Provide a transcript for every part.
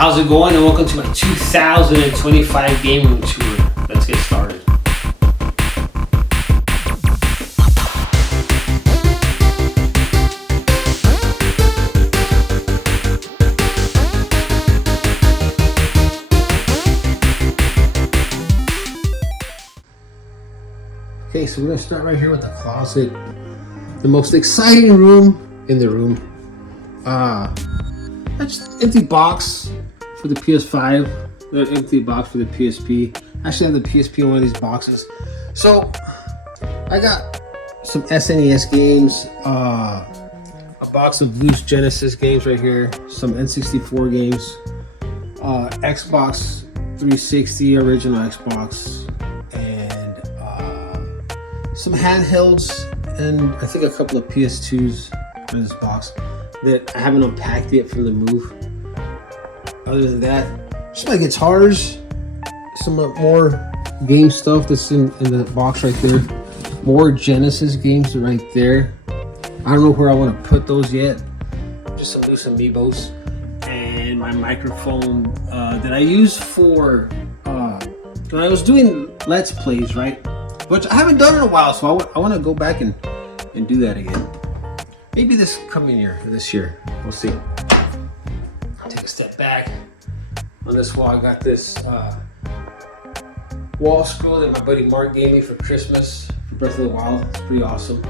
How's it going? And welcome to my 2025 game room tour. Let's get started. Okay, so we're gonna start right here with the closet. The most exciting room in the room. That's empty box for the PS5. The empty box for the PSP. I actually have the PSP in one of these boxes. So I got some SNES games, a box of loose Genesis games right here, some N64 games, Xbox 360 original Xbox, and some handhelds, and I think a couple of PS2s in this box that I haven't unpacked yet from the move. Other than that, just my guitars, some more game stuff that's in the box right there. More Genesis games right there. I don't know where I want to put those yet. Just some loose amiibos. And my microphone that I use for when I was doing Let's Plays, right? Which I haven't done in a while, so I want to go back and do that again. Maybe this coming year, or this year. We'll see. Take a step back. On this wall, I got this wall scroll that my buddy Mark gave me for Christmas for Breath of the Wild. It's pretty awesome.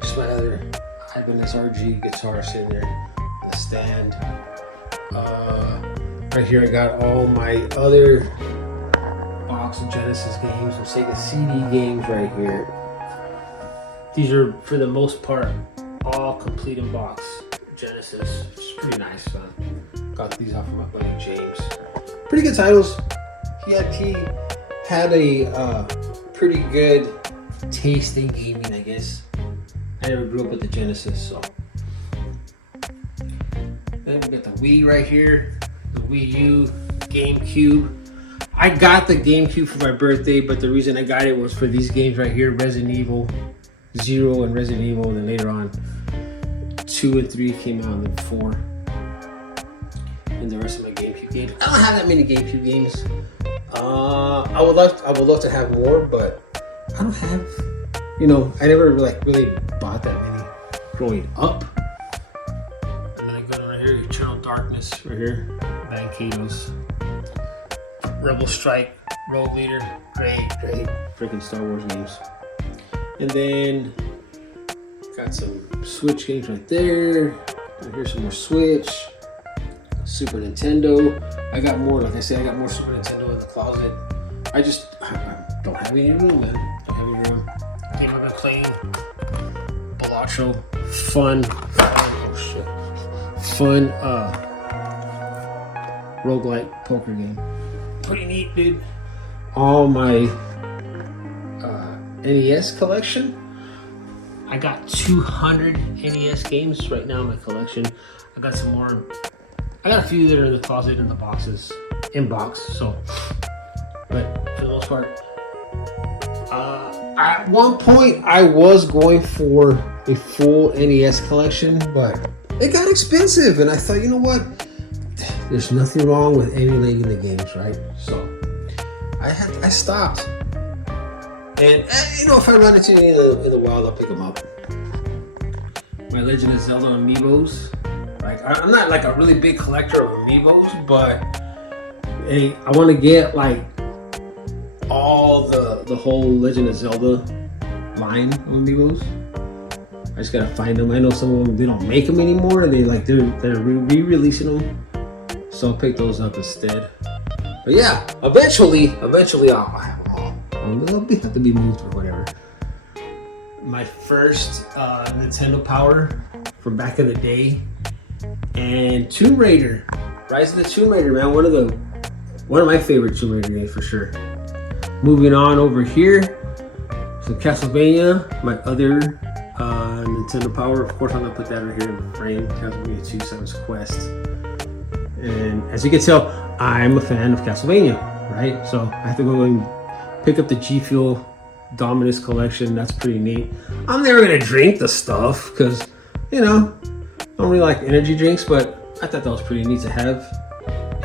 Just my other Ibanez RG guitar sitting there. The stand. Right here, I got all my other box of Genesis games, some Sega CD games right here. These are, for the most part, all complete in box Genesis. It's pretty nice. Got these off of my buddy James. Pretty good titles. He had a pretty good taste in gaming, I guess. I never grew up with the Genesis, so. Then we got the Wii right here, the Wii U, GameCube. I got the GameCube for my birthday, but the reason I got it was for these games right here, Resident Evil 0 and Resident Evil, and then later on 2 and 3 came out, and then 4. And the rest of my GameCube games. I don't have that many GameCube games. I would love to have more, but I don't have, I never really bought that many growing up. And then I got right here, Eternal Darkness right here, Mankato's, Rebel Strike, Rogue Leader, great freaking Star Wars games. And then got some Switch games right there. Here's some more Switch. Super Nintendo. I got more, like I said, I got more Super Nintendo in the closet. I don't have any room, man. Don't have any room. I think I've been playing Balatro. Fun roguelike poker game. Pretty neat, dude. All my NES collection. I got 200 NES games right now in my collection. I got some more. I got a few that are in the closet in the boxes, in box. So, but for the most part, at one point I was going for a full NES collection, but it got expensive, and I thought, you know what? There's nothing wrong with emulating the games, right? So I stopped. And if I run into any in the wild, I'll pick them up. My Legend of Zelda amiibos. Like, I'm not like a really big collector of amiibos, but hey, I want to get like all the whole Legend of Zelda line of amiibos. I just gotta find them. I know some of them, they don't make them anymore. They're re-releasing them, so I'll pick those up instead. But yeah, eventually I'll have them all. They'll have to be moved or whatever. My first Nintendo Power from back in the day, and Tomb Raider, Rise of the Tomb Raider, man, one of my favorite Tomb Raider games for sure. Moving on over here, so Castlevania, my other Nintendo Power. Of course, I'm gonna put that right here in the frame. Castlevania 2: Seven's Quest, and as you can tell, I'm a fan of Castlevania, right? So I have to go and pick up the G Fuel Dominus collection. That's pretty neat. I'm never gonna drink the stuff because, I don't really like energy drinks, but I thought that was pretty neat to have.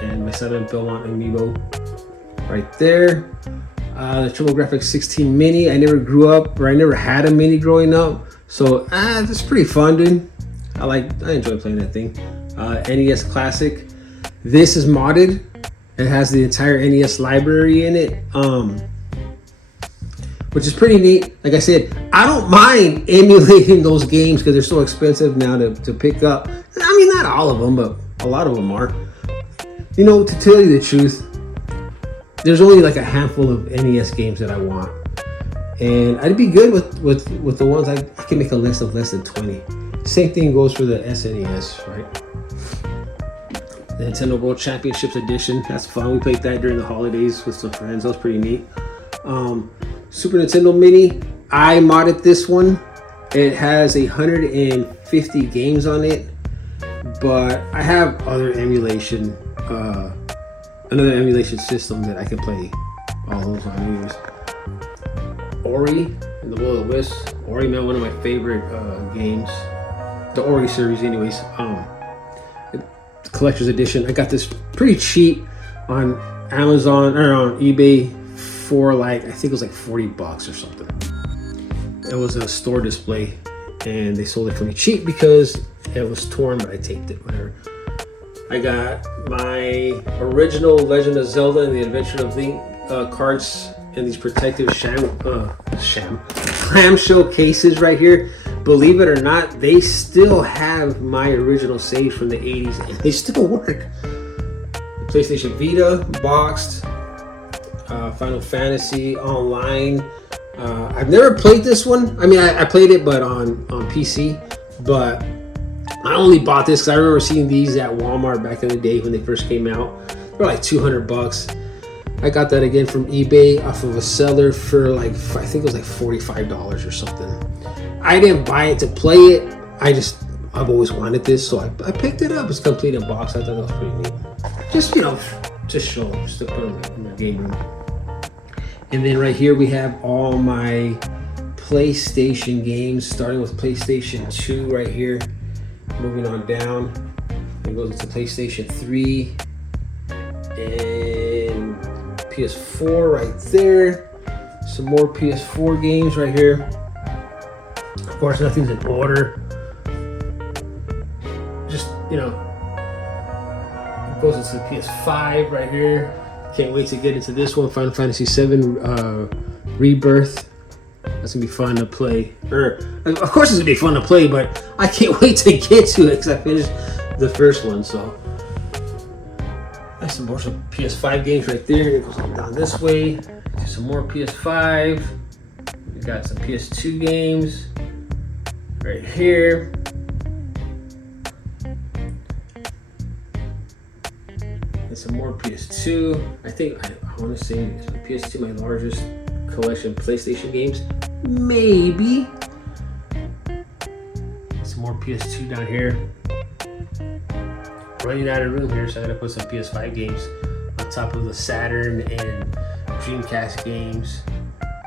and my Silent Belmont amiibo right there. The TurboGrafx 16 Mini. I never grew up, or I never had a Mini growing up, so it's pretty fun, dude. I enjoy playing that thing. NES Classic. This is modded. It has the entire NES library in it, which is pretty neat. Like I said, I don't mind emulating those games because they're so expensive now to pick up. I mean, not all of them, but a lot of them are. You know, to tell you the truth, there's only like a handful of NES games that I want, and I'd be good with the ones I can make a list of less than 20. Same thing goes for the SNES, right? The Nintendo World Championships Edition. That's fun. We played that during the holidays with some friends. That was pretty neat. Super Nintendo Mini. I modded this one. It has 150 games on it, but I have other emulation. Another emulation system that I can play all those on. Ori and the Will of the Wisps. Ori, man, one of my favorite games. The Ori series, anyways. The collector's edition. I got this pretty cheap on Amazon or on eBay for I think it was like $40 or something. It was a store display, and they sold it for me cheap because it was torn, but I taped it. Whatever. I got my original Legend of Zelda and the Adventure of Link cards in these protective clamshell cases right here. Believe it or not, they still have my original saves from the 80s, and they still work. The PlayStation Vita, boxed. Final Fantasy Online. I've never played this one. I mean, I played it, but on PC. But I only bought this because I remember seeing these at Walmart back in the day when they first came out. They were like $200. I got that again from eBay off of a seller for I think it was like $45 or something. I didn't buy it to play it. I've always wanted this, so I picked it up. It's complete in box. I thought that was pretty neat. Just, to show, just to put in my game room. And then right here we have all my PlayStation games, starting with PlayStation 2 right here. Moving on down, it goes into PlayStation 3 and PS4 right there. Some more PS4 games right here. Of course, nothing's in order. Just, it goes into the PS5 right here. Can't wait to get into this one, Final Fantasy VII Rebirth. That's gonna be fun to play. Of course it's gonna be fun to play, but I can't wait to get to it because I finished the first one. So there's some more PS5 games right there. It goes down this way. Some more PS5. We got some PS2 games right here. And some more PS2. I think I want to say PS2 my largest collection of PlayStation games. Maybe. Some more PS2 down here. Running out of room here, so I gotta put some PS5 games on top of the Saturn and Dreamcast games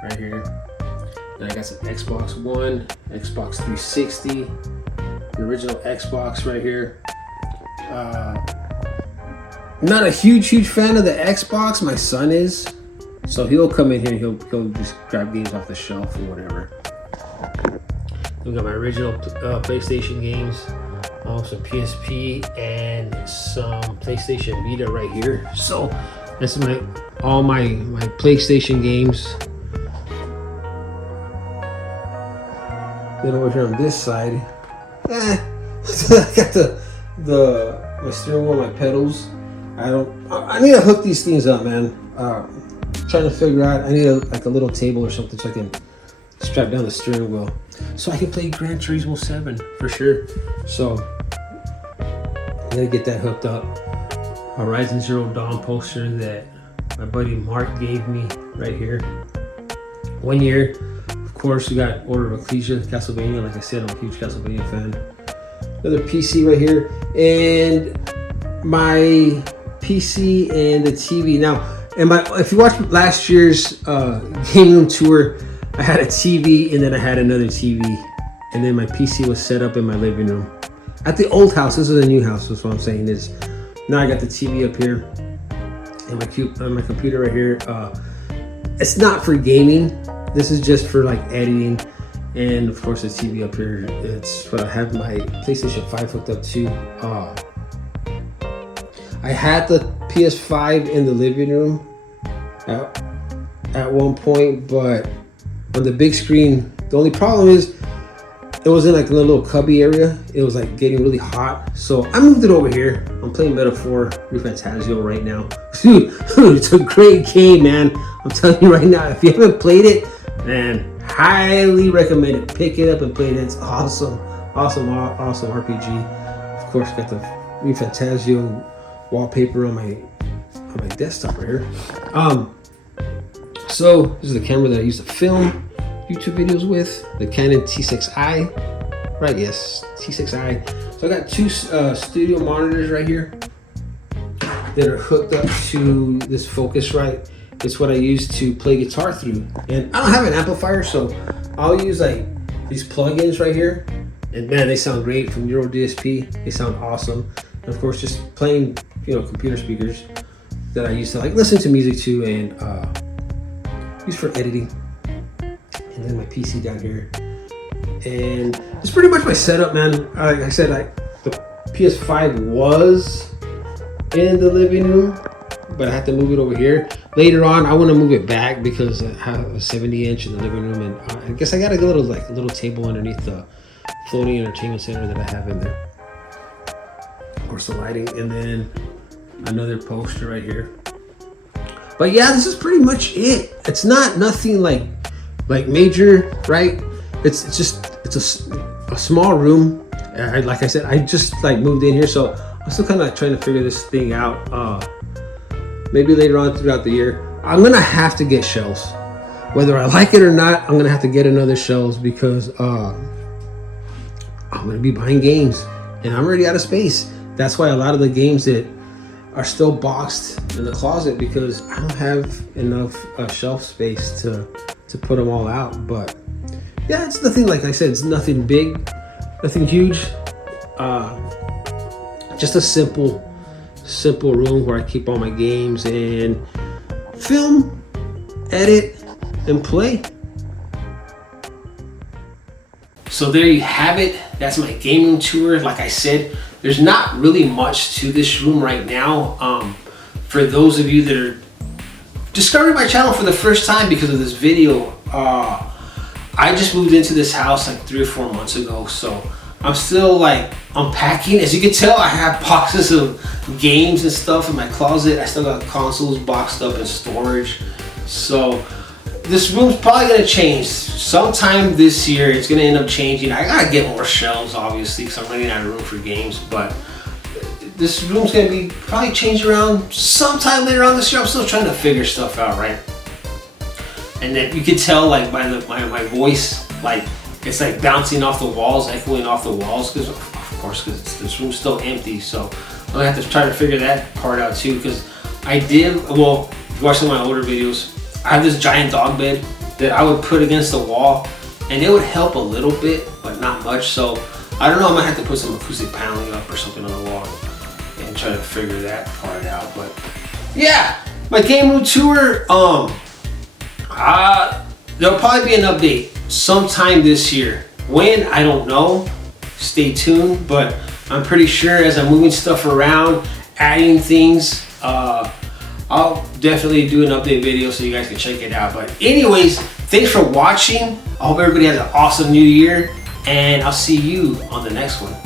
right here. Then I got some Xbox One, Xbox 360, an original Xbox right here. Not a huge fan of the Xbox. My son is. So he'll come in here and he'll just grab games off the shelf or whatever. We got my original PlayStation games, some PSP and some PlayStation Vita right here. So that's all my PlayStation games. Then over here on this side, I got my steering wheel, my pedals. I need to hook these things up, man. Trying to figure out, I need a little table or something so I can strap down the steering wheel so I can play Gran Turismo 7 for sure. So I gotta get that hooked up. Horizon Zero Dawn poster that my buddy Mark gave me right here. 1 year. Of course, we got Order of Ecclesia, Castlevania. Like I said, I'm a huge Castlevania fan. Another PC right here, and my PC and the TV. Now, if you watched last year's game room tour, I had a TV and then I had another TV, and then my PC was set up in my living room. At the old house, this is a new house. That's what I'm saying is Now I got the TV up here and my computer right here. It's not for gaming. This is just for like editing. And of course the TV up here, it's what I have my PlayStation 5 hooked up to. I had the PS5 in the living room at one point, but on the big screen, the only problem is it was in like a little cubby area. It was like getting really hot. So I moved it over here. I'm playing Metaphor ReFantazio right now. Dude, it's a great game, man. I'm telling you right now, if you haven't played it, man, highly recommend it. Pick it up and play it. It's awesome. Awesome RPG. Of course, got the ReFantazio wallpaper on my desktop right here. So this is the camera that I used to film YouTube videos with, the Canon T6i, right? Yes, T6i. So I got two studio monitors right here that are hooked up to this Focusrite. It's what I use to play guitar through, and I don't have an amplifier, so I'll use like these plugins right here, and man, they sound great from Euro DSP. They sound awesome. And of course, just playing, computer speakers that I used to like listen to music to and use for editing. And then my PC down here, and it's pretty much my setup, man. Like I said, the PS5 was in the living room, but I had to move it over here. Later on, I want to move it back because I have a 70-inch in the living room, and I guess I got a little table underneath the floating entertainment center that I have in there. Of course, the lighting, and then another poster right here. But yeah, this is pretty much it. It's nothing like major, right? It's a small room. Like I said, I just moved in here, so I'm still kind of trying to figure this thing out. Maybe later on throughout the year, I'm gonna have to get shelves. Whether I like it or not, I'm gonna have to get another shelves because I'm gonna be buying games, and I'm already out of space. That's why a lot of the games that are still boxed in the closet, because I don't have enough shelf space to put them all out. But yeah, it's nothing, like I said, it's nothing big, nothing huge. Just a simple room where I keep all my games and film, edit, and play. So there you have it. That's my game room tour. Like I said, there's not really much to this room right now. For those of you that are discovering my channel for the first time because of this video, I just moved into this house like 3 or 4 months ago, so I'm still unpacking. As you can tell, I have boxes of games and stuff in my closet. I still got consoles boxed up in storage. So this room's probably gonna change sometime this year. It's gonna end up changing. I gotta get more shelves, obviously, because I'm running out of room for games. But this room's gonna be probably changed around sometime later on this year. I'm still trying to figure stuff out, right? And then you can tell by my voice, it's bouncing off the walls, echoing off the walls, because this room's still empty. So I'm gonna have to try to figure that part out too, because if you watch some of my older videos, I have this giant dog bed that I would put against the wall, and it would help a little bit, but not much. So I don't know, I might have to put some acoustic paneling up or something on the wall and try to figure that part out. But yeah, my game room tour, there'll probably be an update sometime this year. When, I don't know. Stay tuned, but I'm pretty sure as I'm moving stuff around, adding things, I'll definitely do an update video so you guys can check it out. But anyways, thanks for watching. I hope everybody has an awesome new year, and I'll see you on the next one.